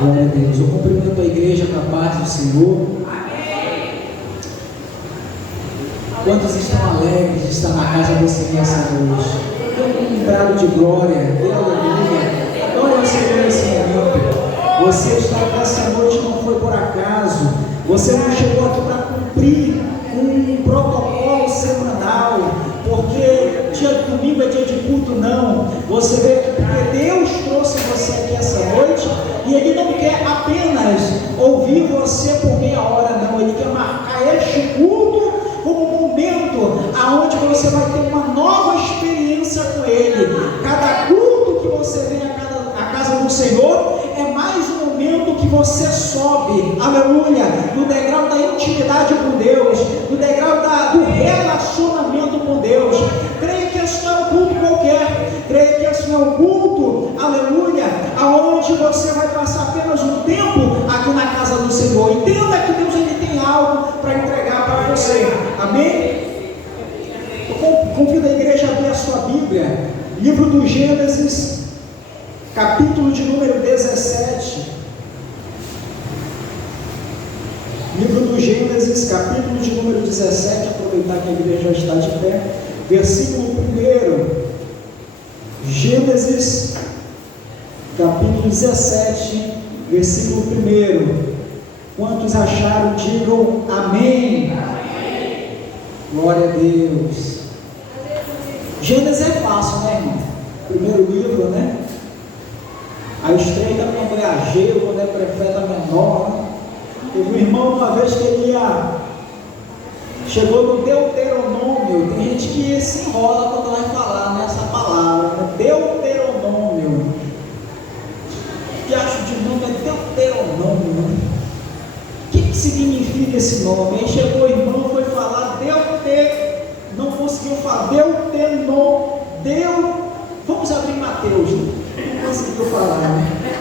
Glória a Deus. Eu cumprimento a igreja com a paz do Senhor. Amém. Quantos estão alegres de estar na casa do Senhor essa noite? Dê um brado de glória, dê aleluia. Adore ao Senhor esse momento. Você está aqui essa noite, não foi por acaso. Você não chegou aqui para cumprir um protocolo semanal, porque dia de domingo é dia de culto, não. Você veio aqui porque Deus trouxe você aqui essa noite, e Ele não quer apenas ouvir você por meia hora, não. Ele quer marcar este culto como um momento aonde você vai ter uma nova experiência com Ele. Cada culto que você vem à casa do Senhor é mais um momento que você sobe, aleluia, no degrau da intimidade com Deus, no degrau do relacionamento com Deus. Creia que esse não é um culto qualquer, creia que esse não é um culto, aleluia, aonde você vai passar apenas um tempo aqui na casa do Senhor. Entenda que Deus ele tem algo para entregar para você, amém? Eu convido a igreja a abrir a sua Bíblia, livro do Gênesis, capítulo de número 17. Livro do Gênesis, capítulo de número 17, aproveitar que a igreja já está de pé, versículo 1. Gênesis, capítulo 17, versículo 1. Quantos acharam, digam amém. Amém. Glória a Deus. Gênesis é fácil, né, irmão? Primeiro livro, né? A estreia quando é Ageu, quando é profeta menor, né? Teve um irmão uma vez que ele chegou no Deuteronômio. Tem gente que se enrola quando vai falar nessa palavra, né? Deuteronômio. Que acho de nome é Deuteronômio, né? O que significa esse nome? Aí chegou o irmão, foi falar não conseguiu falar vamos abrir Mateus, né? Não conseguiu falar, né?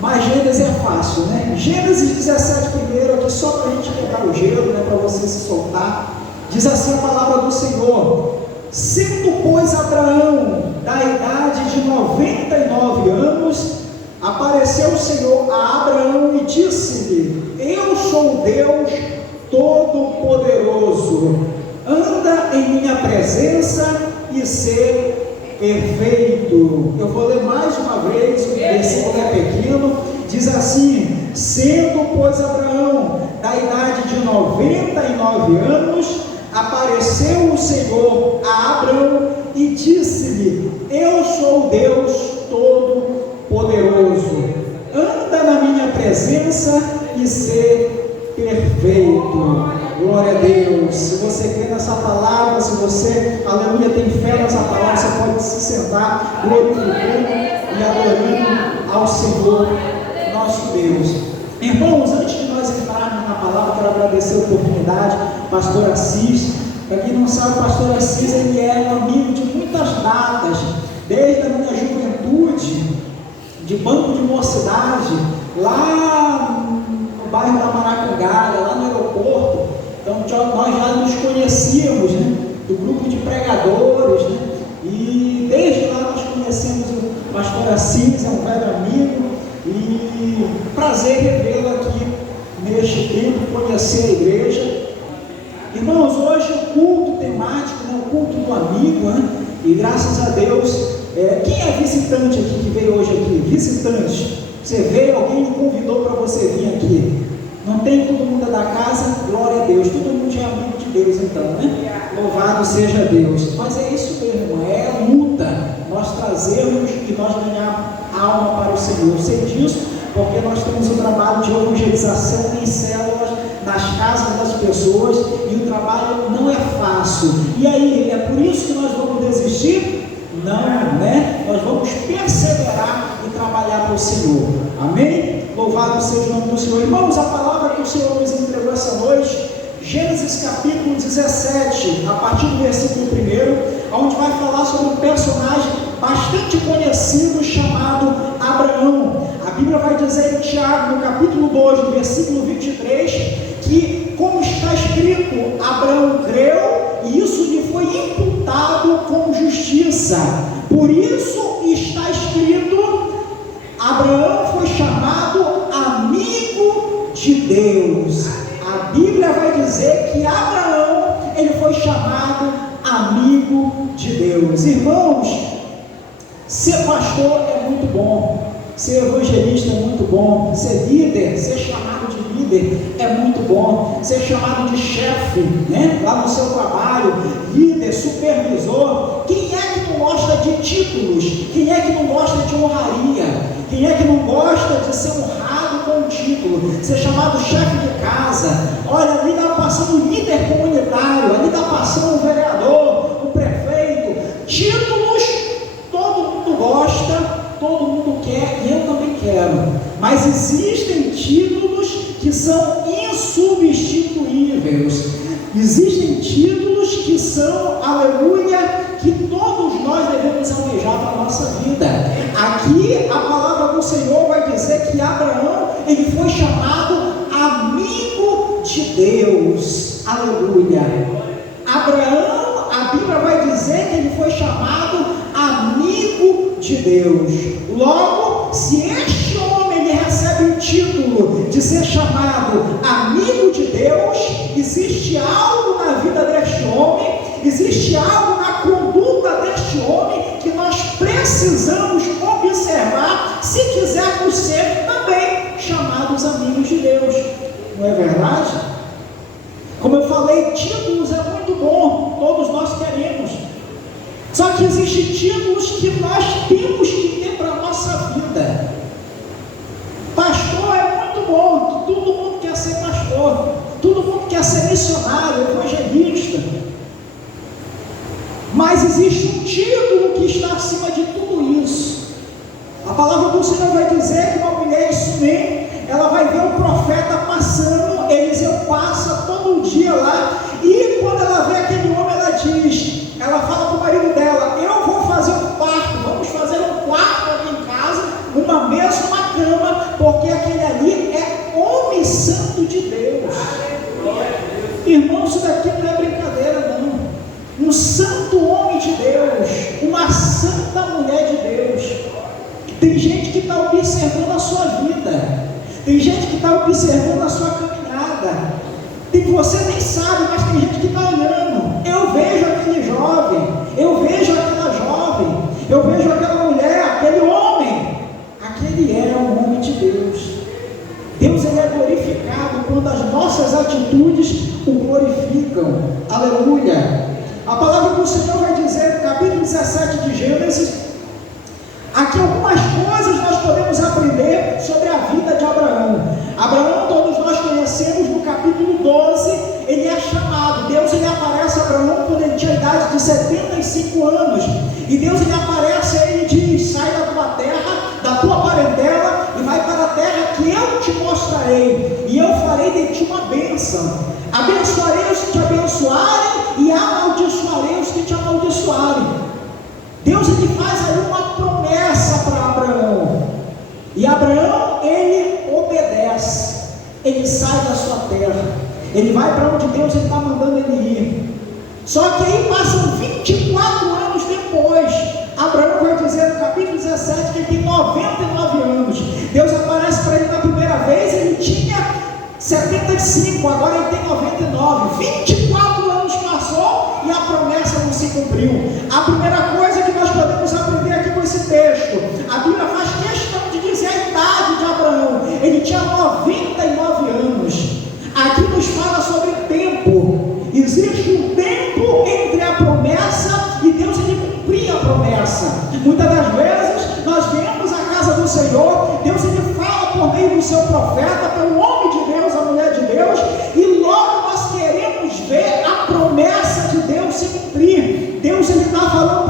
Mas Gênesis é fácil, né? Gênesis 17 primeiro, aqui só para a gente quebrar o gelo, né? Para você se soltar. Diz assim a palavra do Senhor: sendo, pois, Abraão da idade de 99 anos, apareceu o Senhor a Abraão e disse-lhe: eu sou Deus Todo-Poderoso, anda em minha presença e ser perfeito. Eu vou ler mais uma vez, o versículo é pequeno, diz assim: sendo, pois, Abraão da idade de 99 anos, apareceu o Senhor a Abraão e disse-lhe: eu sou Deus Todo-Poderoso, anda na minha presença e ser perfeito. Glória a Deus. Se você crê nessa palavra, se você, aleluia, tem fé nessa palavra, você pode se sentar glorificando e adorando ao Senhor nosso Deus. Irmãos, antes de nós entrarmos na palavra, quero agradecer a oportunidade, pastor Assis. Para quem não sabe, o pastor Assis, ele é um amigo de muitas datas, desde a minha juventude, de banco de mocidade, lá no bairro da Maracangalha, lá no aeroporto. Então nós já nos conhecíamos, né, do grupo de pregadores, né, e desde lá nós conhecemos o pastor Assis, é um velho amigo, e prazer revê-lo aqui neste tempo, conhecer a igreja. Irmãos, hoje o culto temático, né, o culto do amigo, né, e graças a Deus, quem é visitante aqui que veio hoje aqui? Visitante, você veio, alguém me convidou para você vir aqui. Não tem todo mundo da casa, glória a Deus, todo mundo já é amigo de Deus então, né? Louvado seja Deus. Mas é isso mesmo, é a luta, nós trazermos e nós ganharmos alma para o Senhor. Sei disso porque nós temos o trabalho de evangelização em células, nas casas das pessoas, e o trabalho não é fácil. E aí, é por isso que nós vamos desistir? Não, né? Nós vamos perseverar e trabalhar para o Senhor. Amém? Louvado seja o nome do Senhor. Irmãos, a palavra que o Senhor nos entregou essa noite, Gênesis capítulo 17, a partir do versículo 1, onde vai falar sobre um personagem bastante conhecido chamado Abraão. A Bíblia vai dizer em Tiago, no capítulo 2, no versículo 23, que, como está escrito, Abraão creu e isso lhe foi imputado como presença. Por isso está escrito: Abraão foi chamado amigo de Deus. A Bíblia vai dizer que Abraão, ele foi chamado amigo de Deus. Irmãos, ser pastor é muito bom, ser evangelista é muito bom, ser líder, ser chamado de líder é muito bom, ser chamado de chefe, né? Lá no seu trabalho, líder, supervisor. Quem é que não gosta de títulos? Quem é que não gosta de honraria? Quem é que não gosta de ser honrado com um título, ser chamado chefe de casa? Olha, ali está passando o líder comunitário, ali está passando o vereador, o prefeito. Títulos, todo mundo gosta, todo mundo quer, e eu também quero. Mas existem títulos que são insubstituíveis. Existem títulos que são, aleluia, que todos nós devemos almejar para a nossa vida. Aqui a palavra do Senhor vai dizer que Abraão, ele foi chamado amigo de Deus. Aleluia. Abraão, a Bíblia vai dizer que ele foi chamado amigo de Deus. Logo, se este homem ele recebe o título de ser chamado amigo de Deus, existe algo na vida deste homem, existe algo na conduta deste homem que nós precisamos observar se quisermos ser também chamados amigos de Deus. Não é verdade? Como eu falei, títulos é muito bom, todos nós queremos. Só que existem títulos que nós temos que ter para a nossa vida. Pastor é muito bom, todo mundo quer ser pastor, todo mundo quer ser missionário, evangelista. Mas existe um título que está acima de tudo isso. A palavra do Senhor vai dizer que uma mulher em Sunem, ela vai ver o profeta passando, Eliseu passa todo dia lá, e quando ela vê aquele homem, ela diz, ela fala para o marido dela: eu vou fazer um quarto, vamos fazer um quarto aqui em casa, uma mesa, uma cama, porque aquele ali é homem santo de Deus. Irmão, isso daqui não é brincadeira não. Um santo homem de Deus, uma santa mulher de Deus. Tem gente que está observando a sua vida, tem gente que está observando a sua caminhada, você nem sabe, mas tem gente que está olhando. Eu vejo aquele jovem, eu vejo aquela jovem, eu vejo aquela mulher, aquele homem. Aquele é um homem de Deus. Deus, ele é glorificado quando as nossas atitudes o glorificam. Aleluia. A palavra do Senhor vai dizer no capítulo 17 de Gênesis, aqui algumas coisas nós podemos aprender sobre a vida de Abraão. Abraão, todos nós conhecemos, no capítulo 12, ele é chamado. Deus, ele aparece a Abraão quando ele tinha a idade de 75 anos. E Deus, ele aparece e ele diz: sai da tua terra, da tua parentela, e vai para a terra que eu te mostrarei, e eu farei de ti uma bênção. Abençoarei os que te abençoarem, e amaldiçoarei os que te amaldiçoarem. Deus, ele faz ali uma promessa para Abraão, e Abraão, ele obedece, ele sai da sua terra, ele vai para onde Deus está mandando ele ir. Só que aí passam 24 anos depois, Abraão vai dizer no capítulo 17 que ele tem 99 anos. Deus aparece para ele na primeira vez, ele tinha 75, agora ele tem 99. 24 anos passou e a promessa não se cumpriu. A primeira coisa que nós podemos aprender aqui com esse texto, a Bíblia faz questão de dizer a idade de Abraão. Ele tinha 99 anos. Aqui nos fala sobre tempo. Existe um tempo entre a promessa e Deus, ele cumprir a promessa. Muitas das vezes nós vemos a casa do Senhor, Deus, ele fala por meio do seu profeta, pelo homem de Deus, a mulher de Deus, e logo nós queremos ver a promessa de Deus se cumprir. Deus, ele está falando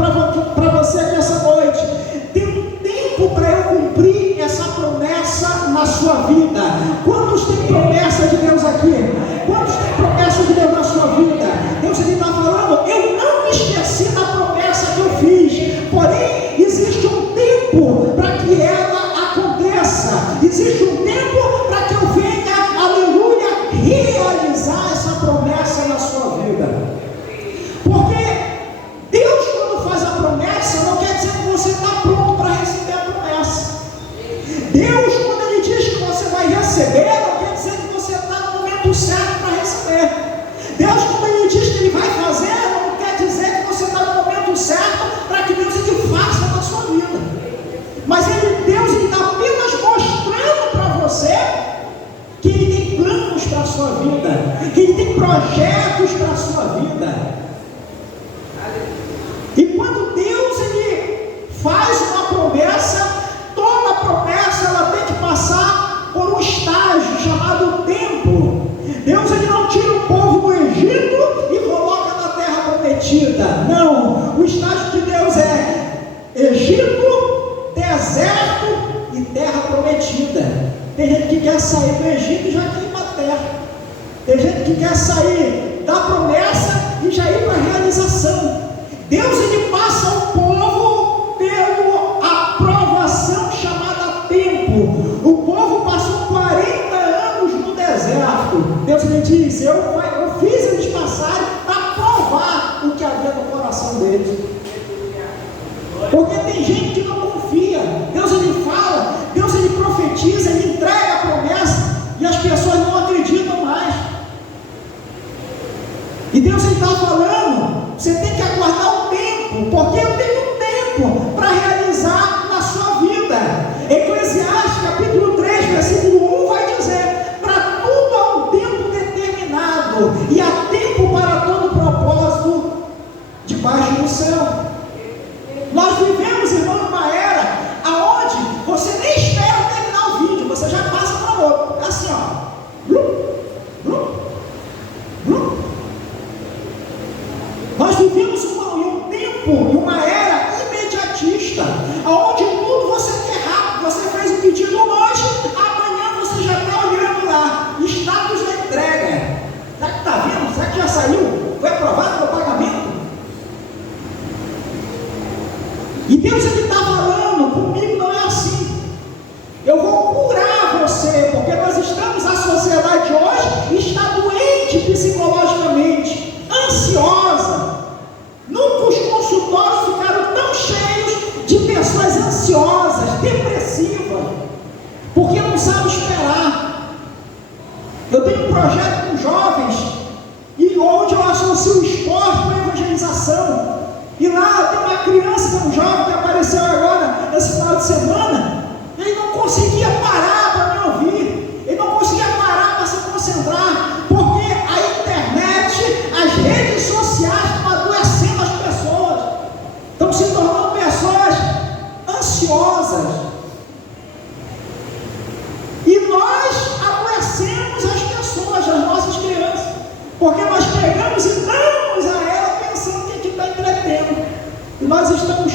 para você aqui essa noite: tem um tempo para eu cumprir essa promessa na sua vida. projetos para a sua vida. E quando Deus ele faz uma promessa, toda promessa ela tem que passar por um estágio chamado tempo. Deus ele não tira o povo do Egito e coloca na terra prometida. Não, o estágio de Deus é Egito, deserto e terra prometida. Tem gente que quer sair do Egito e já quer ir para a terra. Tem gente que quer sair da promessa e já ir para a realização. Deus ele passa o povo pela aprovação chamada tempo. O povo passou 40 anos no deserto. Deus ele diz, eu fiz eles passarem para provar o que havia no coração deles. Porque tem gente que não confia. Deus ele fala, Deus ele profetiza, ele entrega a promessa e as pessoas não acreditam mais. E Deus está falando, você tem que aguardar o tempo, porque eu tenho tempo para realizar na sua vida. Eclesiastes capítulo 3, versículo 1 vai dizer, para tudo há um tempo determinado, e há tempo para todo propósito debaixo do céu. Nós vivemos, irmão, numa era aonde você nem espera terminar o vídeo, você já passa para o outro, é assim ó, blum, blum, blum. Nós vivemos em um tempo, em uma era imediatista, onde tudo você quer rápido. Você fez um pedido hoje, amanhã você já está olhando lá, status da entrega. Será que está vendo? Será que já saiu? Foi aprovado o pagamento? E Deus está falando, comigo não é assim. Eu vou curar você, porque nós estamos, a sociedade hoje está doente psicologicamente, ansiosa. Nunca os consultórios ficaram tão cheios de pessoas ansiosas, depressivas, porque não sabem esperar. Eu tenho um projeto com jovens, e onde eu associo o esporte com a evangelização. E lá tem uma criança, tem um jovem que apareceu agora, esse final de semana, ele não conseguia parar para me ouvir, ele não conseguia parar para se concentrar, porque a internet, as redes sociais estão adoecendo as pessoas, estão se tornando pessoas ansiosas, e nós adoecemos as pessoas, as nossas crianças, porque nós pegamos e damos a ela pensando que aqui está entretendo, e nós estamos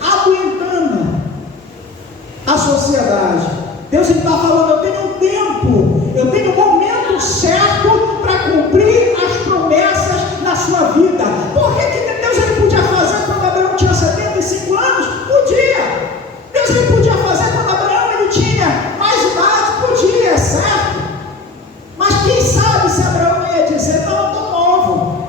adoentando a sociedade. Deus está falando, eu tenho um tempo, eu tenho um momento certo para cumprir as promessas na sua vida. Por que Deus ele podia fazer quando Abraão tinha 75 anos? Podia. Deus ele podia fazer quando Abraão ele tinha mais idade? Podia, é certo. Mas quem sabe se Abraão ia dizer, não, eu estou novo.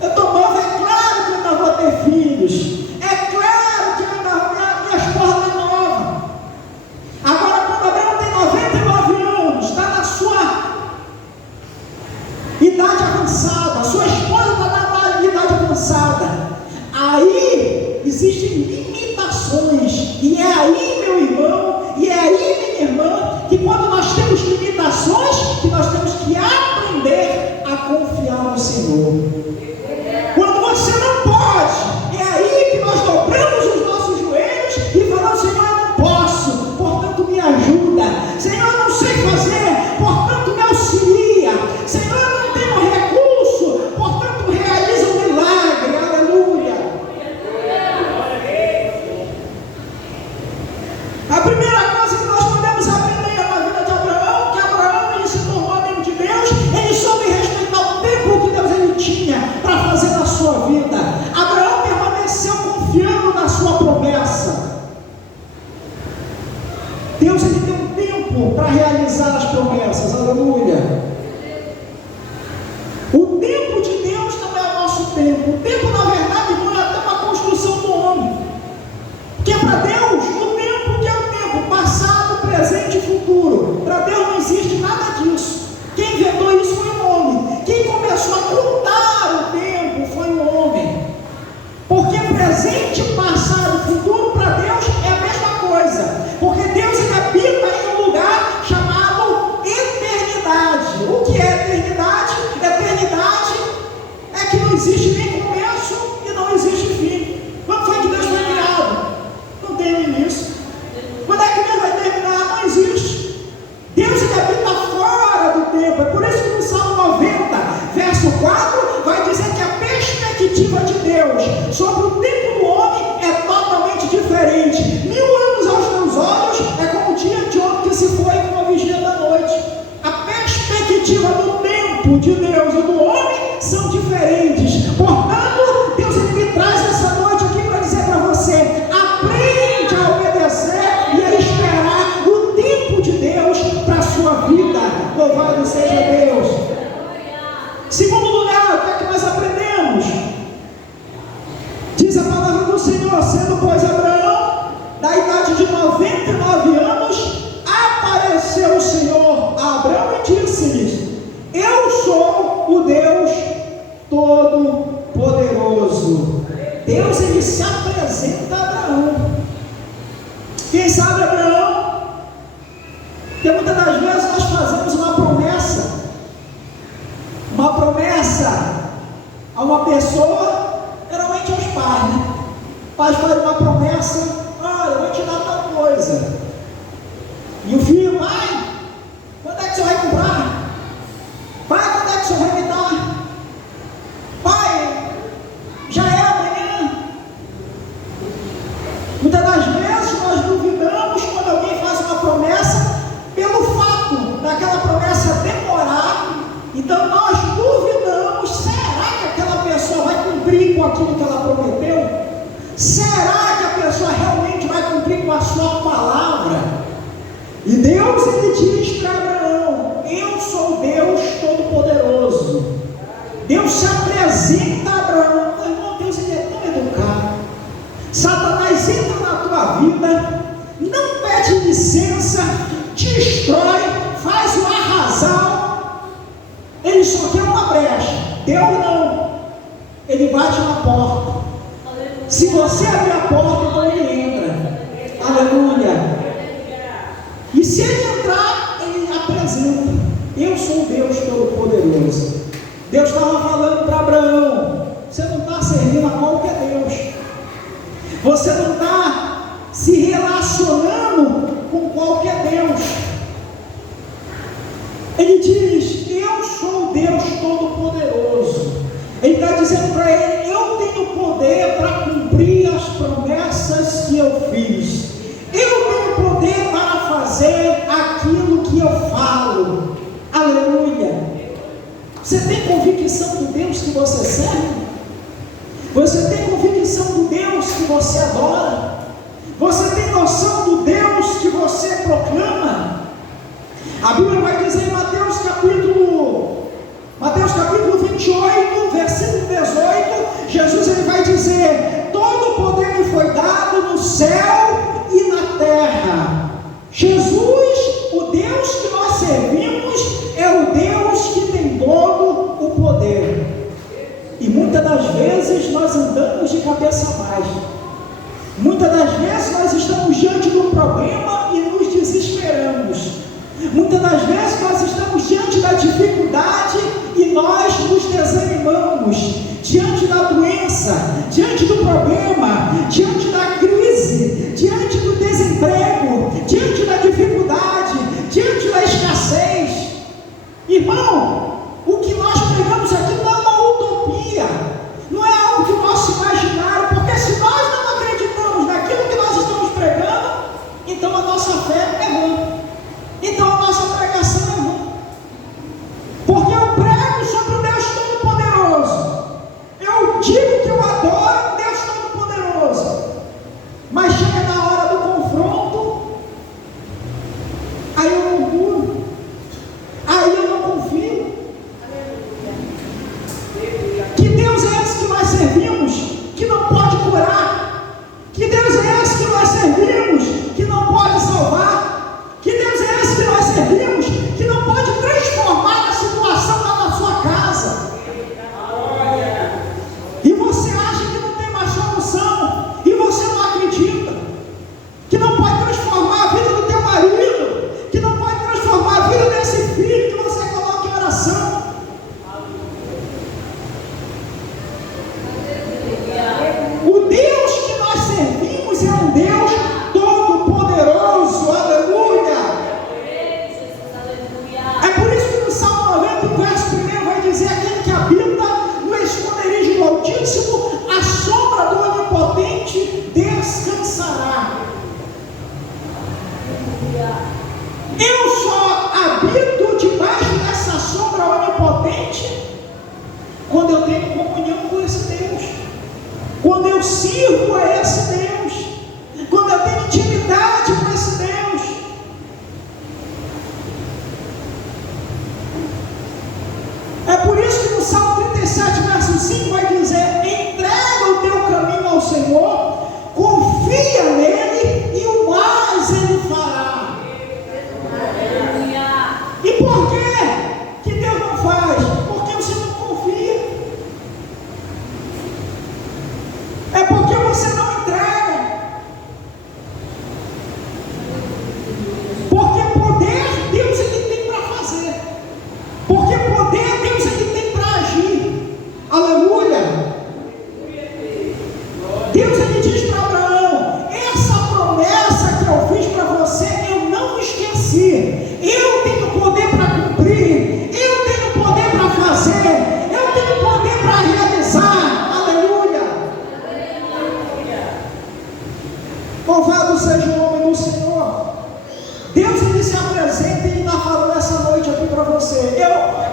Eu estou novo, é claro que eu ainda vou ter filhos. É claro que minha esposa é nova. Agora, quando Abraão tem 99 sobre o tempo do homem é totalmente diferente. 1000 anos aos teus olhos é como o dia de ontem que se foi com a vigília da noite. A perspectiva do tempo de Deus e do homem são diferentes. Portanto, Deus ele me traz essa noite aqui para dizer para você: aprende a obedecer e a esperar o tempo de Deus para a sua vida. Louvado seja Deus. Segundo lugar, o que é que nós aprendemos? Diz a palavra do Senhor: sendo pois Abraão da idade de 99 anos, apareceu o Senhor a Abraão e disse-lhes: eu sou o Deus Todo-Poderoso. Deus ele se apresenta a Abraão. Quem sabe Abraão? Porque muitas das vezes nós fazemos uma promessa a uma pessoa, geralmente aos pais, né? O pai faz uma promessa: eu vou te dar tal coisa. E o filho: pai, quando é que você vai comprar? Pai, quando é que você vai me dar? Pai, já é amanhã. Muitas das vezes nós duvidamos quando alguém faz uma promessa pelo fato daquela promessa demorar. Então nós duvidamos: será que aquela pessoa vai cumprir com aquilo que ela prometeu? Será que a pessoa realmente vai cumprir com a sua palavra? E Deus ele diz para Abraão: eu sou Deus Todo-Poderoso. Deus se apresenta a Abraão. Irmão, Deus ele é tão educado. Satanás entra na tua vida, não pede licença, destrói, faz o arrasal. Ele só quer uma brecha. Deus não. Ele bate na porta. Se você abrir a porta, então ele entra. Aleluia. E se ele entrar, ele apresenta: eu sou Deus Todo-Poderoso. Deus estava falando para Abraão: você não está servindo a qualquer Deus. Você não está se relacionando com qualquer Deus. Ele diz: eu sou Deus Todo-Poderoso. Ele está dizendo para ele: eu tenho poder para cumprir as promessas que eu fiz. Eu tenho poder para fazer aquilo que eu falo. Aleluia. Você tem convicção do Deus que você serve? Você tem convicção do Deus que você adora? Você tem noção do Deus que você proclama? A Bíblia vai dizer em Mateus capítulo 28, versículo 18, Jesus ele vai dizer: todo o poder me foi dado no céu e na terra. Jesus, o Deus que nós servimos, é o Deus que tem todo o poder. E muitas das vezes nós andamos de cabeça baixa. Muitas das vezes nós estamos diante de um problema e nos desesperamos. Muitas das vezes nós estamos diante da dificuldade e nós nos desanimamos. Diante da doença, diante do problema, diante da crise, diante do desemprego, diante da dificuldade, diante da escassez. Irmão, o que nós pregamos aqui não é uma utopia, não é algo que o nosso imaginário, porque se nós não acreditamos naquilo que nós estamos pregando, então a nossa fé é vã. Então a nossa pregação é vã. Porque eu prego sobre o Deus Todo-Poderoso. Eu digo que eu adoro o Deus Todo-Poderoso. Mas chega na hora do confronto, aí eu murmuro, aí eu não confio. Que Deus é esse que nós servimos, que não pode curar? Que Deus é esse que nós servimos, que não pode salvar? Que Deus é esse que nós servimos, que não pode transformar a situação lá na sua casa? E você acha que não tem mais solução, e você não acredita, que não pode transformar a vida do teu marido, que não pode transformar a vida desse filho que você coloca em oração. O Deus que nós servimos é um Deus Todo-Poderoso. Aleluia. É por isso que no Salmo 90, o verso 1 vai dizer: aquele que habita no esconderijo do Altíssimo, a sombra do sirvo a esse Deus, quando eu tenho intimidade com esse Deus. É por isso que no Salmo 37, verso 5 vai dizer: entrega o teu caminho ao Senhor, confia nele e o mais ele fará. E por quê que Deus não faz? Porque você não confia. É porque você não entrega. Porque poder Deus ele tem para fazer. Porque poder Deus ele tem para agir. Aleluia. Deus ele diz para Abraão: essa promessa que eu fiz para você eu não esqueci. Eu tenho poder para cumprir. Eu tenho poder para fazer. Eu tenho poder para realizar. Aleluia. Louvado seja o nome do Senhor. Deus ele se apresenta e ele está falando essa noite aqui para você.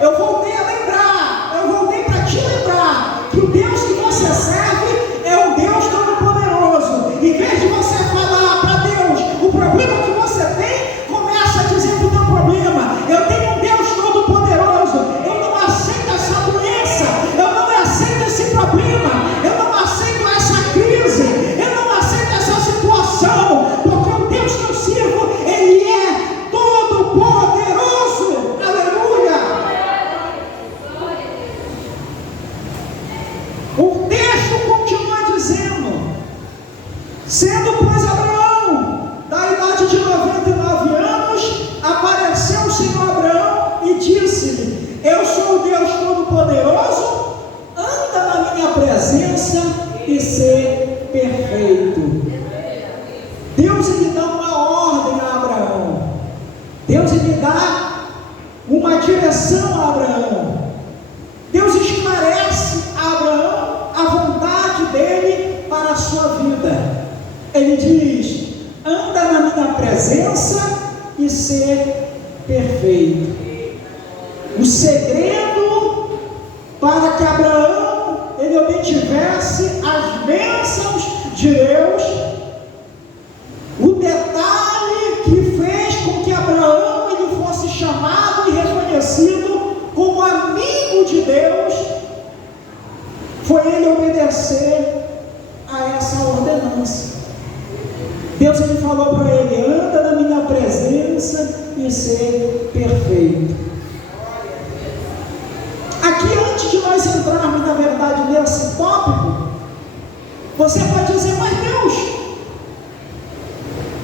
Eu voltei a lembrar. Eu voltei para te lembrar que o Deus que você serve é o Deus Todo-Poderoso. Em vez de você falar para Deus o problema que você tem, começa a dizer para o teu problema: eu tenho um Deus Todo-Poderoso. Eu não aceito essa doença. Eu não aceito esse problema. Eu não aceito essa crise. Eu não aceito essa situação. Porque o Deus que eu sirvo, ele é todo-poderoso. Aleluia. O texto continua dizendo: sendo pois Abraão da idade de 99 anos, apareceu o Senhor a Abraão e disse-lhe: eu sou o Deus Todo-Poderoso, anda na minha presença e ser perfeito. Deus ele dá uma ordem a Abraão. Deus ele dá uma direção a Abraão. Deus esclarece a Abraão a vontade dele para a sua vida. Ele diz: anda na minha presença e ser perfeito. O segredo para que Abraão ele obtivesse as bênçãos de Deus, o detalhe que fez com que Abraão ele fosse chamado e reconhecido como amigo de Deus, foi ele obedecer a essa ordenança. Deus ele falou para ele: anda na minha presença e ser perfeito. Aqui, antes de nós entrarmos na verdade nesse tópico, você pode dizer: mas Deus,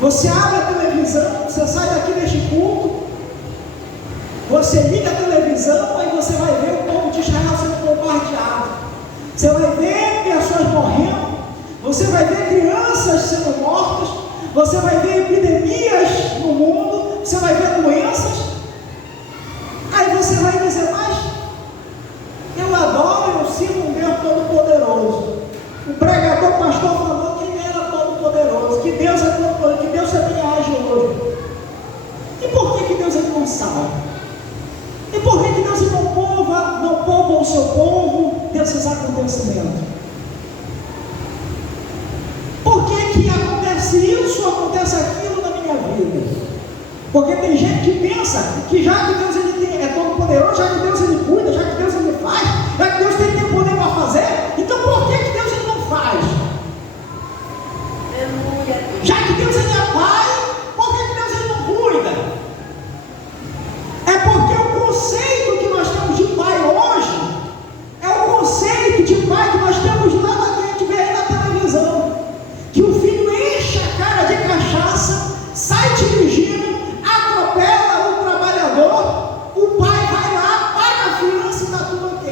você abre a televisão, você sai daqui deste culto, você liga a televisão, aí você vai ver o povo de Israel sendo bombardeado, você vai ver pessoas morrendo, você vai ver crianças sendo mortas, você vai ver epidemias no mundo, você vai ver doenças. Aí você vai dizer: mas eu adoro, eu sirvo um Deus Todo-Poderoso. O pregador, pastor, falou que ele era Todo-Poderoso, que Deus é Todo-Poderoso, que Deus também age hoje. E por que Deus ele não salva? E por que Deus não poupa o seu povo desses acontecimentos? Por que acontece isso, acontece aquilo na minha vida? Porque tem gente que pensa que já que Deus ele é todo-poderoso, já que Deus ele cuida, já que Deus ele faz, já que Deus tem poder para fazer, então por que Deus ele não faz? Já que Deus ele é pai, por que Deus ele não cuida? É porque o conceito que nós temos de pai hoje é o conceito de pai que nós temos lá na que a gente vê aí na televisão, que o filho enche a cara de cachaça, sai dirigindo, atropela o trabalhador, o pai vai lá, paga a fiança e está tudo ok.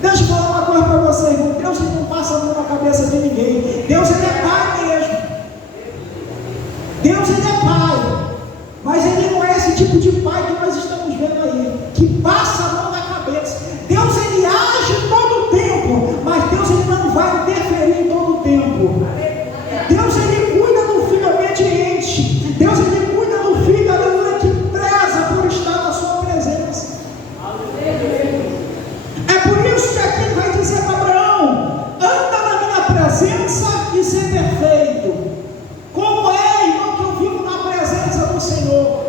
Deixa eu falar uma coisa para você, irmão: Deus não passa a mão na cabeça de ninguém. Deus ele é pai mesmo. Deus ele é pai, mas ele não é esse tipo de pai que nós estamos vendo aí, que passa a mão na cabeça. Deus ele age todo o tempo, mas Deus ele não vai interferir em todo o tempo. Deus ele cuida do filho obediente. Deus ele cuida do filho, aleluia, que preza por estar na sua presença. É por isso que aqui ele vai dizer para Abraão: anda na minha presença presença e ser perfeito. Como é, irmão, que eu vivo na presença do Senhor?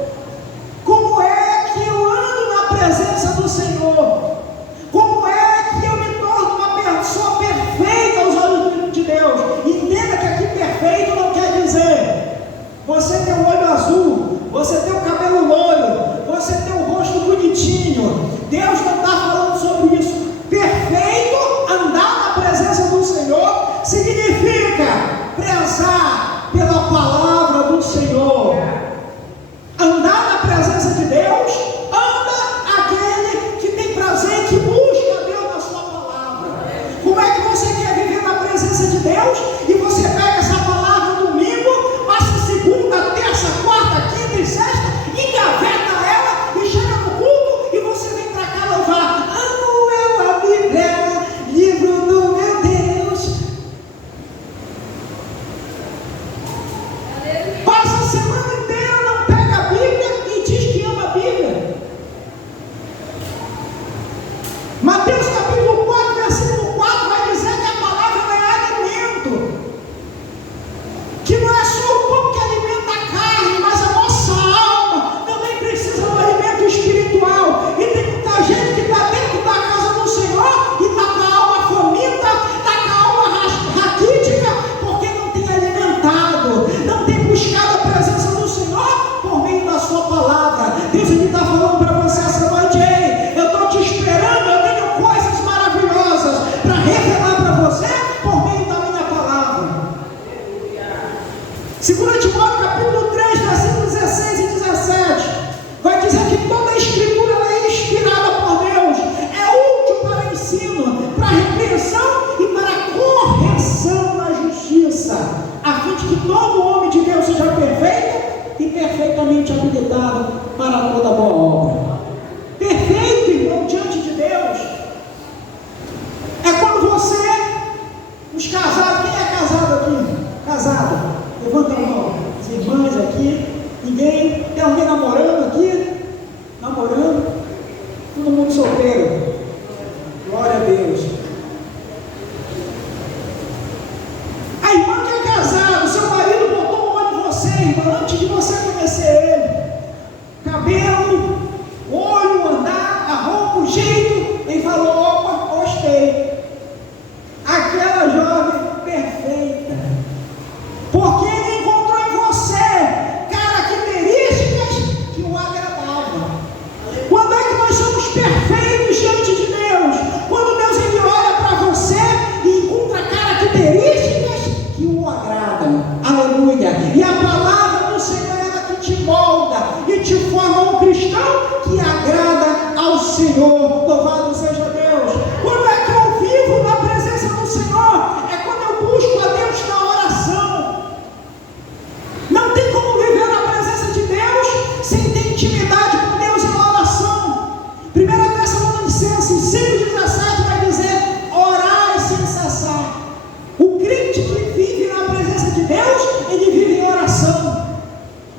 Como é que eu ando na presença do Senhor? Como é que eu me torno uma pessoa perfeita aos olhos de Deus? Entenda que aqui perfeito não quer dizer você ter o olho azul, você ter o cabelo loiro, você ter o rosto bonitinho. Deus não está falando sobre isso. Perfeito, andar na presença do Senhor, significa prezar pela palavra do Senhor. Andar na presença de Deus, anda aquele que tem prazer, que busca Deus na sua palavra. Como é que você quer viver na presença de Deus e você pega essa palavra no domingo, passa segunda, terça, quarta, quinta e sexta, engaveta ela e chega no culto e você vem para cá louvar. Amo eu a Bíblia, livro do meu Deus. Passa a semana inteira, não pega a Bíblia e diz que ama a Bíblia. Mateus capítulo 4, versículo 4 vai dizer que a palavra é alimento, que não é só o pão que alimenta a carne, mas a nossa alma também precisa do alimento espiritual. E tem muita gente que está dentro da casa do Senhor e está com a alma faminta, está com a alma raquítica, porque não tem alimentado, não tem buscado a presença do Senhor por meio da sua palavra. Deus está falando para você essa noite: ei, eu estou te esperando, eu tenho coisas maravilhosas para revelar para você por meio da minha palavra. 2 Timóteo capítulo 3, versículos 16 e 17, vai dizer que toda a escritura é inspirada por Deus, é útil para ensino, para repreensão e para correção na justiça, a fim de que todo homem de Deus seja perfeito e perfeitamente habilitado para toda boa obra. Perfeito, irmão, diante de Deus é quando você, os casados, quem é casado aqui? Casado, levanta a mão. As irmãs aqui, ninguém, tem alguém namorando aqui? Namorando? Todo mundo solteiro. Glória a Deus. A irmã que é casada, seu marido botou um olho em você, irmã, antes de você conhecer ele. Cabelo, olho, andar, a roupa, o jeito, ele falou: opa, gostei. Aquela jovem perfeita, porque ele encontrou em você características que o agradavam. Quando é que nós somos perfeitos diante de Deus? Quando Deus ele olha para você e encontra características que o agradam. Aleluia! E a palavra do Senhor é ela que te molda e te forma um cristão que agrada ao Senhor. Louvado seja Deus! Quando é que eu vivo na presença do Senhor? É quando eu busco a Deus na oração. Não tem como viver na presença de Deus sem ter intimidade com Deus e na oração. 1 Tessalonicenses 5,17 vai dizer: orai sem cessar. O crente que vive na presença de Deus, ele vive em oração.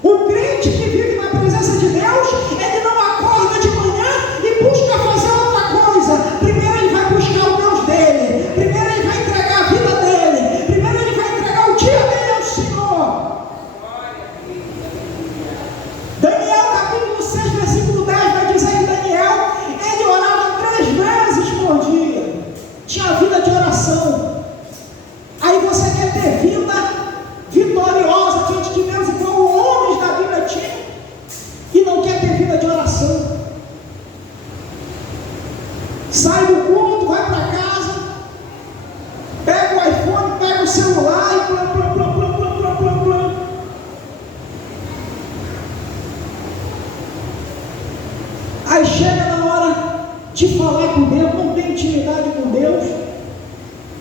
O crente que vive na presença de Deus, ele não acorda de manhã e busca fazer outra coisa. Primeiro ele vai buscar o Deus dele, primeiro ele vai entregar a vida dele, primeiro ele vai entregar o dia dele ao Senhor. Daniel capítulo 6, versículo 10 vai dizer que Daniel, ele orava 3 vezes por dia, tinha vida de oração. Aí você quer ter vida vitoriosa diante de Deus, igual os homens da Bíblia tinham, e não quer ter vida de oração. Sai do culto, vai para casa, pega o iPhone, pega o celular e plá. Aí chega na hora de falar com Deus, não tem intimidade com Deus,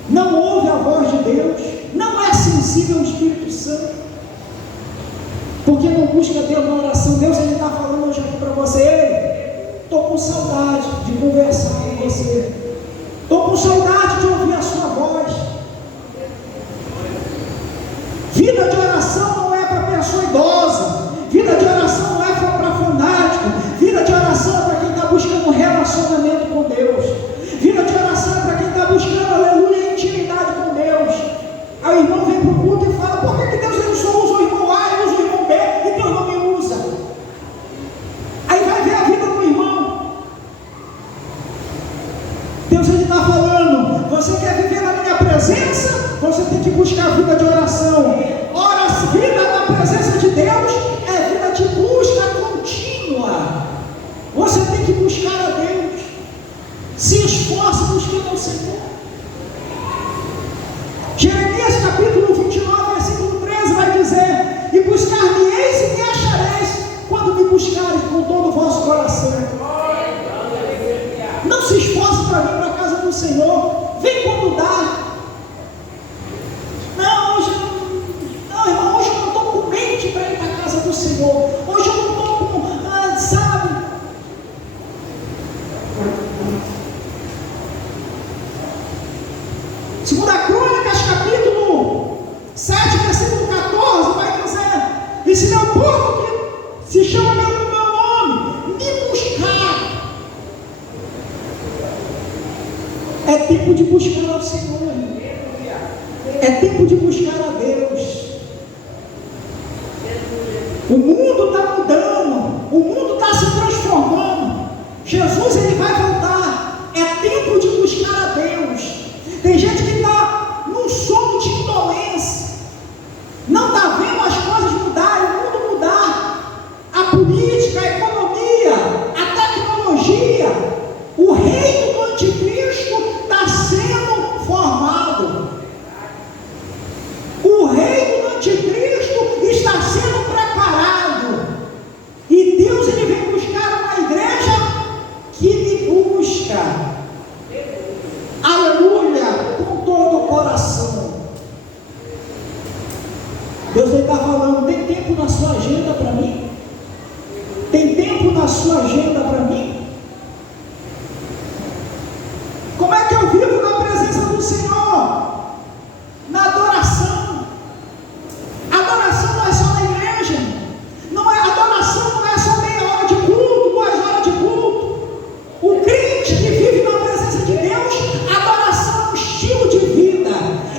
não ouve a voz de Deus, não é sensível ao Espírito Santo, porque não busca Deus na oração. Deus ele está falando hoje aqui para você: estou com saudade de conversar com você, estou com saudade de ouvir a sua voz. Vida de oração não é para pessoa idosa, vida de oração não é para fanático, vida de oração é para quem está buscando um relacionamento com Deus, vida de oração é para quem está buscando, aleluia, intimidade com Deus. o irmão vem para o culto e fala: por que Deus não só usa o irmão A e usa o irmão B e Deus não me usa? Aí vai ver a vida do irmão. Deus está falando: você quer viver na minha presença? Você tem que buscar a vida de oração. Ora, vida na presença de Deus é vida de busca contínua. Você tem que buscar a Deus. Se esforce buscando ao Senhor. Jeremias capítulo 29, versículo 13 vai dizer: e buscar-me-eis e me achareis, quando me buscares com todo o vosso coração. Não se esforce para vir para a casa do Senhor. Vem quando dá. Não, irmão, hoje eu não estou com mente para ir para a casa do Senhor. Hoje eu não estou com, sabe? Segunda Crônicas, capítulo 7, versículo 14, vai dizer: e se meu povo que se chama pelo meu nome me buscar. É tempo de buscar ao Senhor. É tempo de buscar a Deus. O mundo está mudando. O mundo está se transformando. Jesus, ele vai voltar. É tempo de buscar a Deus. Tem gente que está num sono de indolência. Não está vendo as coisas mudarem, o mundo mudar. A política, a economia, a tecnologia. O reino do anticristo está sendo formado. O reino do anticristo está sendo preparado. E Deus, ele vem buscar uma igreja que lhe busca. Aleluia, com todo o coração. Deus está falando: tem tempo na sua agenda para mim? Tem tempo na sua agenda para mim? Como é que eu vivo na presença do Senhor? Na adoração. Adoração não é só na igreja. Adoração não é só meia hora de culto, 2 horas de culto. O crente que vive na presença de Deus, adoração é um estilo de vida.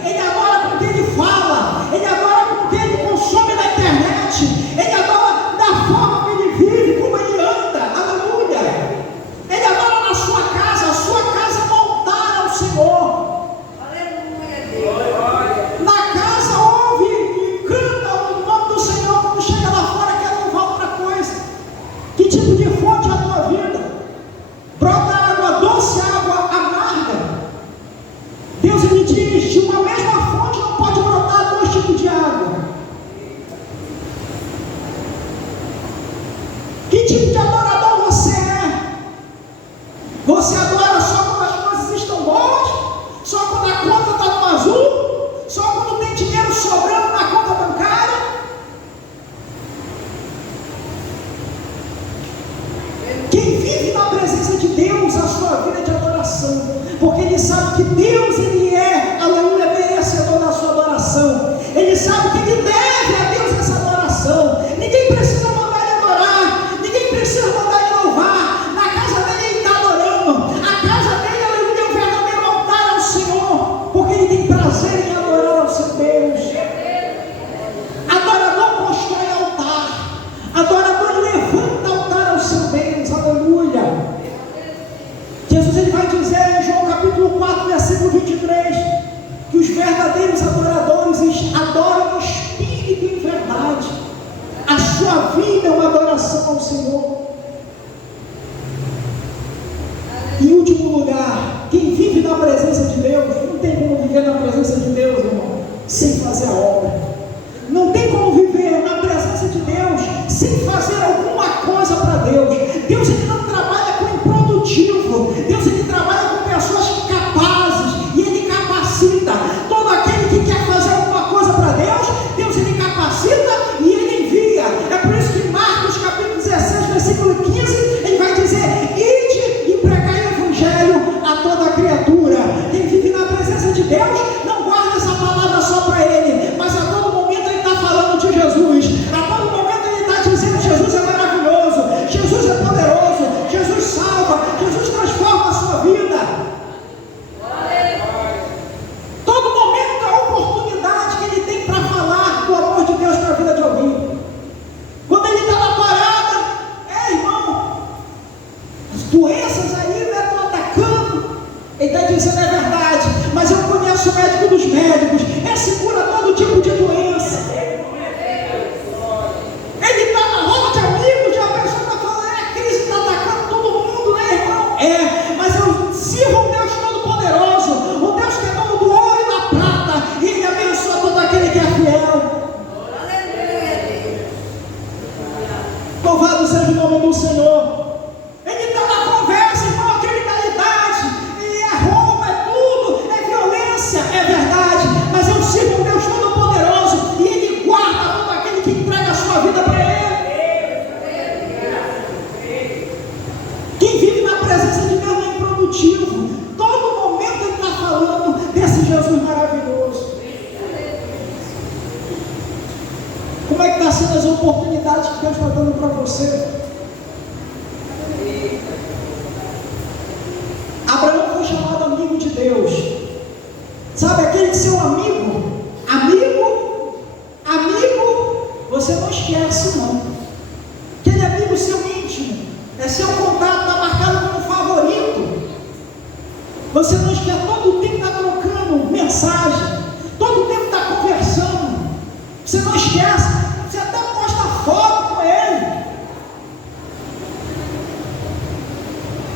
Ele adora com quem ele fala, ele adora com quem ele consome na internet, ele adora da forma que ele vive, como ele anda. Aleluia. Ele adora na sua casa, a sua casa é um altar ao Senhor. Na casa ouve e canta o nome do Senhor. Quando chega lá fora quer louvar outra coisa. Que tipo de fonte é a tua vida? Brota água doce, água amarga. Deus, ele diz: de uma mesma fonte não pode brotar 2 tipos de água. Que tipo de adorador você é? Você adora só quando as coisas estão boas? Só quando a conta está no azul? Só quando tem dinheiro sobrando na conta bancária? Quem vive na presença de Deus, a sua vida é de adoração, porque ele sabe que Deus, ele é, aleluia, merecedor da sua adoração. Ele sabe que ele deve a Deus essa adoração. Ninguém precisa mandar ele adorar, ninguém precisa mandar ele louvar. Na casa dele ele está adorando. A casa dele, aleluia, é um verdadeiro altar ao Senhor, porque ele tem prazer em adorar ao seu Deus. Adorador constrói altar. Adorador levanta altar ao seu Deus. Aleluia. Jesus, ele vai dizer em João capítulo 4, versículo 23, que os verdadeiros adoradores adoram em espírito e em verdade. A sua vida é uma adoração ao Senhor. Em último lugar, quem vive na presença de Deus, não tem como viver na presença de Deus, irmão, sem fazer a obra. Não tem como viver na presença de Deus sem fazer alguma coisa para Deus. Deus, ele não trabalha com improdutivo. Deus, ele trabalha com pessoas capazes e ele capacita. Todo aquele que quer fazer alguma coisa para Deus, Deus, ele capacita e ele envia. É por isso que em Marcos capítulo 16, versículo 15, ele vai dizer: ide e pregai o evangelho a toda criatura. Quem vive na presença de Deus não guarda essa palavra só para ele, presença, não é verdade, mas eu conheço o médico dos médicos, esse cura todo tipo de doença. Ele está na roda de amigos, a pessoa está falando, a crise está atacando todo mundo, né, irmão? Mas eu sirvo um Deus todo-poderoso, o Deus que é dono do ouro e da prata, e Ele abençoa todo aquele que é fiel. Louvado seja o nome do Senhor. Ele está na conversa, irmão, a criminalidade, e é roubo, é tudo, é violência, é verdade, mas eu sirvo um Deus todo-poderoso, e Ele guarda todo aquele que entrega a sua vida para Ele. Quem vive na presença de Deus não é improdutivo. Todo momento Ele está falando desse Jesus maravilhoso. Como é que está sendo as oportunidades que Deus está dando para você? Abraão foi chamado amigo de Deus. Sabe aquele seu amigo? Amigo, você não esquece não. Aquele amigo seu íntimo, é seu contato, está marcado como favorito. Você não esquece, todo o tempo está trocando mensagem, todo o tempo está conversando. Você não esquece, você até posta foto com ele.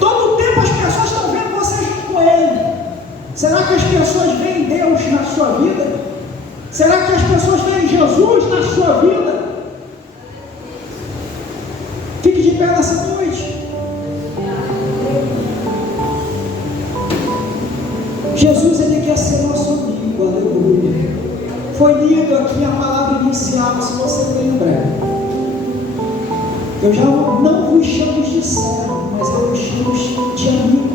Todo o tempo as pessoas estão vendo você junto com ele. Será que as pessoas veem Deus na sua vida? Será que as pessoas veem Jesus na sua vida? Fique de pé nessa noite. Jesus, Ele quer ser nosso amigo, aleluia. Foi lido aqui a palavra inicial, se você lembra. Eu já não vos chamo de servo, mas eu vos chamo de amigo.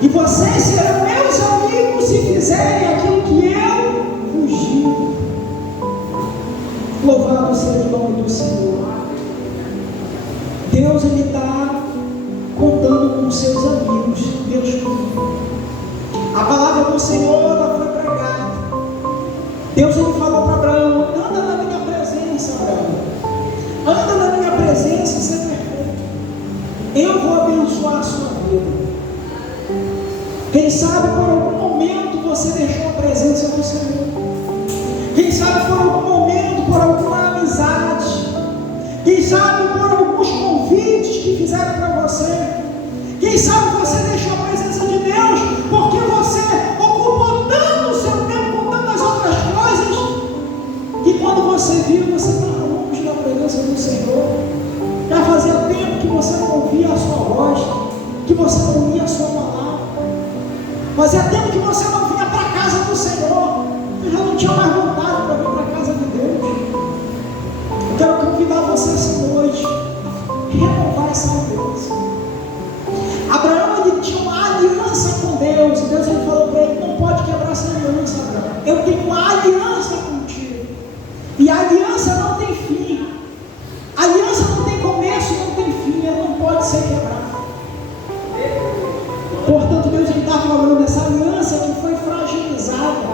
E vocês serão meus amigos se fizerem aquilo que eu vos digo. Louvado seja o nome do Senhor. Deus, Ele está contando com seus amigos. Deus, a palavra do Senhor ela foi pregada. Deus, Ele falou para Abraão: anda na minha presença, Abraão. Anda na minha presença e ser perfeito. Eu vou abençoar a sua vida. Quem sabe por algum momento você deixou a presença do Senhor. Quem sabe por algum momento, por alguma amizade. Quem sabe por alguns convites que fizeram para você. Quem sabe você deixou a presença de Deus porque você ocupou tanto o seu tempo com tantas outras coisas, que quando você viu, você estava longe da presença do Senhor. Já fazia tempo que você não ouvia a sua voz, que você não ouvia a sua palavra. Fazia tempo que você não vinha para a casa do Senhor. Você já não tinha mais vontade para vir para a casa de Deus. Eu quero convidar você essa noite a renovar essa aliança. Abraão, ele tinha uma aliança com Deus. E Deus, ele falou para ele: não pode quebrar essa aliança, Abraão. Eu tenho uma aliança contigo. E a aliança não tem fim. A aliança não tem começo e não tem fim. Ela não pode ser quebrada. Portanto, Deus está falando dessa aliança que foi fragilizada,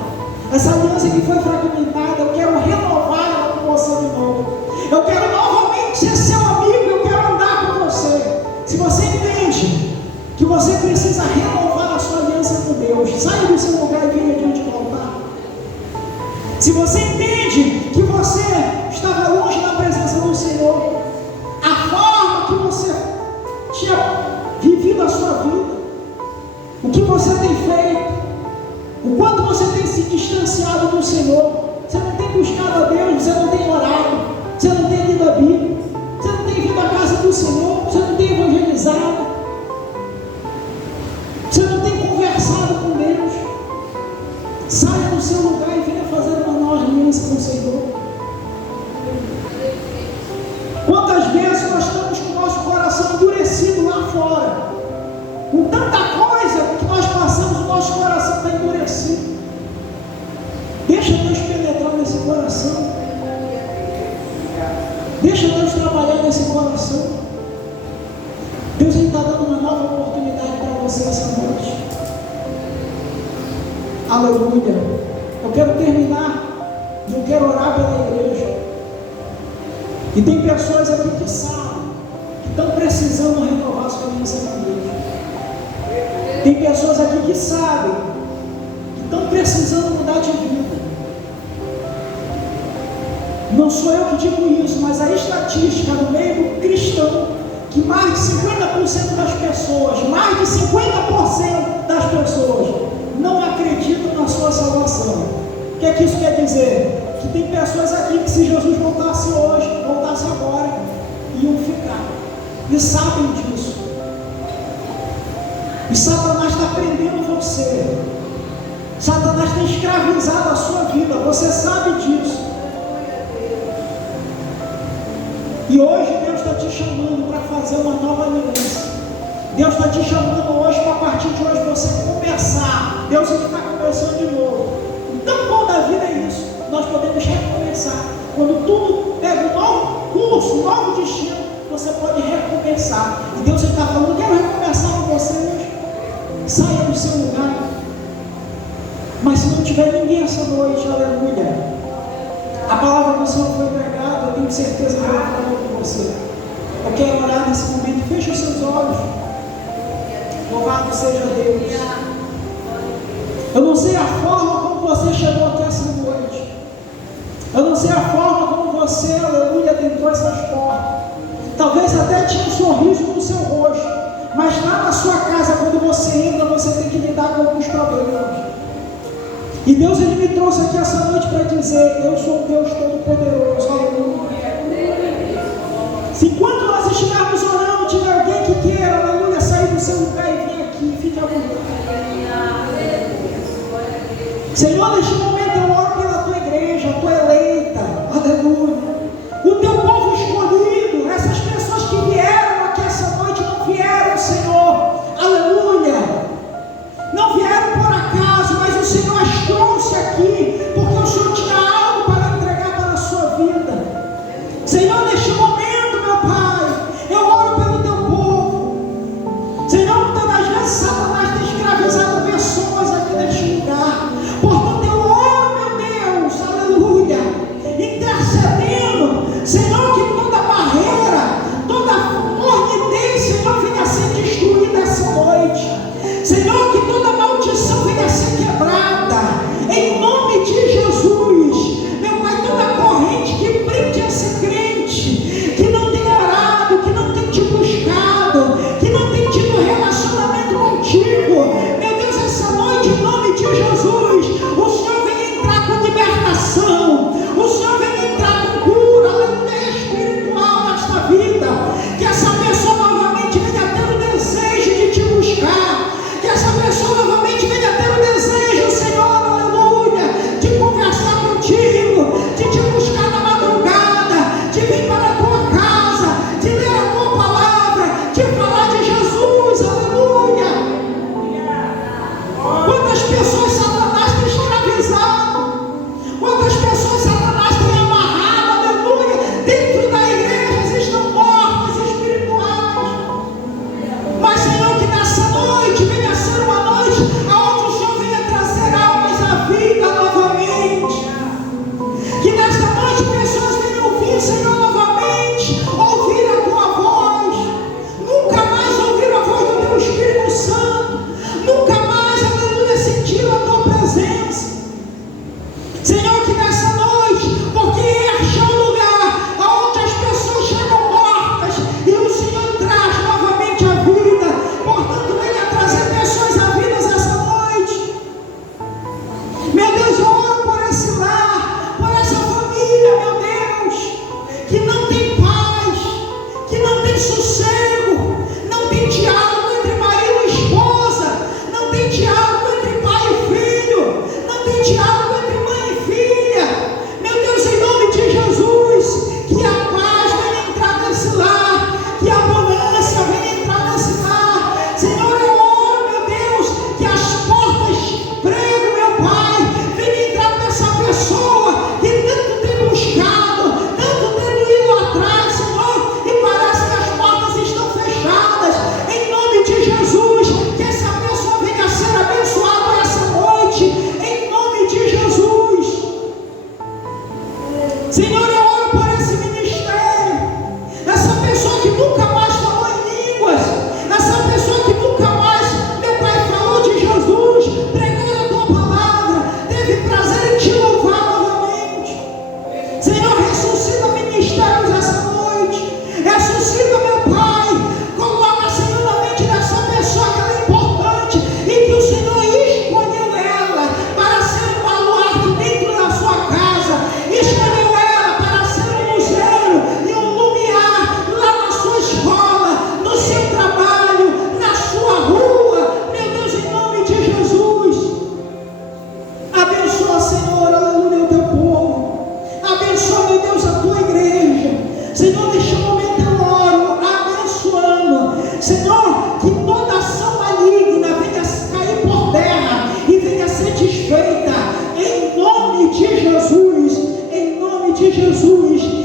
essa aliança que foi fragmentada. Eu quero renovar ela com você de novo. Eu quero novamente ser seu amigo. Eu quero andar com você. Se você entende que você precisa renovar a sua aliança com Deus, saia do seu lugar e venha diante do altar. Se você entende que você estava longe da presença do Senhor, a forma que você tinha vivido a sua vida, o que você tem feito, o quanto você tem se distanciado do Senhor, você não tem buscado a Deus, você não tem orado, você não tem lido a Bíblia, você não tem vindo à casa do Senhor, você não tem evangelizado, você não tem conversado com Deus. Saia do seu lugar e venha fazer uma nova aliança com o Senhor. Quantas vezes nós estamos com o nosso coração endurecido lá fora, com tanta coisa que nós passamos, o nosso coração está endurecido. Deixa Deus penetrar nesse coração. Deixa Deus trabalhar nesse coração. Deus está dando uma nova oportunidade para você essa noite. Aleluia. Eu quero terminar. Eu quero orar pela igreja. E tem pessoas aqui que sabem que estão precisando renovar sua aliança com Deus. Tem pessoas aqui que sabem que estão precisando mudar de vida. Não sou eu que digo isso, mas a estatística no meio cristão, que mais de 50% das pessoas, mais de 50% das pessoas não acreditam na sua salvação. O que é que isso quer dizer? Que tem pessoas aqui que se Jesus voltasse hoje, voltasse agora, iam ficar. E sabem disso. E Satanás está prendendo você. Satanás tem escravizado a sua vida. Você sabe disso. E hoje Deus está te chamando para fazer uma nova aliança. Deus está te chamando hoje para, a partir de hoje, você começar. Deus está começando de novo. O tão bom da vida é isso. Nós podemos recomeçar. Quando tudo pega um novo curso, um novo destino, você pode recomeçar. E Deus está falando: quero recomeçar com você hoje. Saia do seu lugar. Mas se não tiver ninguém essa noite, aleluia, a palavra do Senhor foi pregada, eu tenho certeza que vai falar com você. Eu quero orar nesse momento. Feche os seus olhos. Louvado seja Deus. Eu não sei a forma como você chegou aqui essa noite. Eu não sei a forma como você, aleluia, adentrou essas portas. Talvez até tinha um sorriso no seu rosto, mas lá na sua casa, quando você entra, você tem que lidar com alguns problemas. E Deus, Ele me trouxe aqui essa noite para dizer: eu sou um Deus Todo-Poderoso, aleluia. Se enquanto nós estivermos orando, tiver alguém que queira, aleluia, sair do seu lugar e vir aqui, fique à vontade. Senhor, neste momento eu oro pela tua igreja, a tua eleita, aleluia. O teu povo escolhido, essas pessoas que vieram aqui essa noite, não vieram, Senhor, aleluia. Não vieram por acaso, mas o Senhor as trouxe aqui, porque o Senhor tinha algo para entregar para a sua vida. Senhor, neste momento, meu Pai, eu oro pelo teu povo. Senhor, muitas das vezes Satanás tem escravizado pessoas aqui neste lugar. Portanto, eu oro, meu Deus, aleluia, intercedendo, Senhor, que toda barreira, toda ornidez, Senhor, venha a ser destruída essa noite. Senhor, que toda maldição venha a ser quebrada, em nome de Jesus. Meu Pai, toda corrente que prende esse crente, que não tem orado, que não tem te buscado, que não tem tido relacionamento contigo, meu Deus, essa noite, em nome de Jesus, o Senhor vem entrar com libertação, o Senhor vem entrar com cura, aleluia, espiritual nesta vida, que essa pessoa novamente venha ter o desejo de te buscar, que essa pessoa novamente venha ter o desejo, Senhor, aleluia, de conversar contigo, de te buscar na madrugada, de vir para a tua casa, de ler a tua palavra, de falar de Jesus, aleluia. Quantas pessoas Satanás tem escravizado, quantas pessoas Satanás tem amarrado, aleluia, dentro da igreja estão mortas espirituais. Mas, Senhor, que nessa noite venha a ser uma noite onde o Senhor venha trazer almas à vida novamente. Que nesta noite pessoas venham ouvir, Senhor, novamente, ouvir a tua voz. Nunca mais ouvir a voz do teu Espírito Santo. Nunca mais, aleluia, sentir a tua presença. Senhor, que nessa noite, porque este é o lugar onde as pessoas chegam mortas e o Senhor traz novamente a vida. Portanto, venha trazer pessoas à vida essa noite. Meu Deus, eu oro por esse lar, por essa família, meu Deus, que não tem paz, que não tem sossego, não tem diálogo entre marido e esposa, não tem diálogo entre pai e filho, não tem diálogo entre mãe e filha. Meu Deus, em nome de Jesus, que a paz venha entrar nesse lar, que a abundância venha entrar nesse lar. Senhor, eu oro, meu Deus, que as portas prego, meu Pai, venha entrar nessa pessoa que tanto tem buscado, tanto tem ido atrás, Senhor, e parece que as portas estão fechadas. Em nome de Jesus, que essa pessoa venha a ser abençoada essa noite, em nome de Jesus. Senhor, eu oro por esse ministério, essa pessoa que nunca mais falou em línguas, essa pessoa que nunca mais, meu Pai, Jesus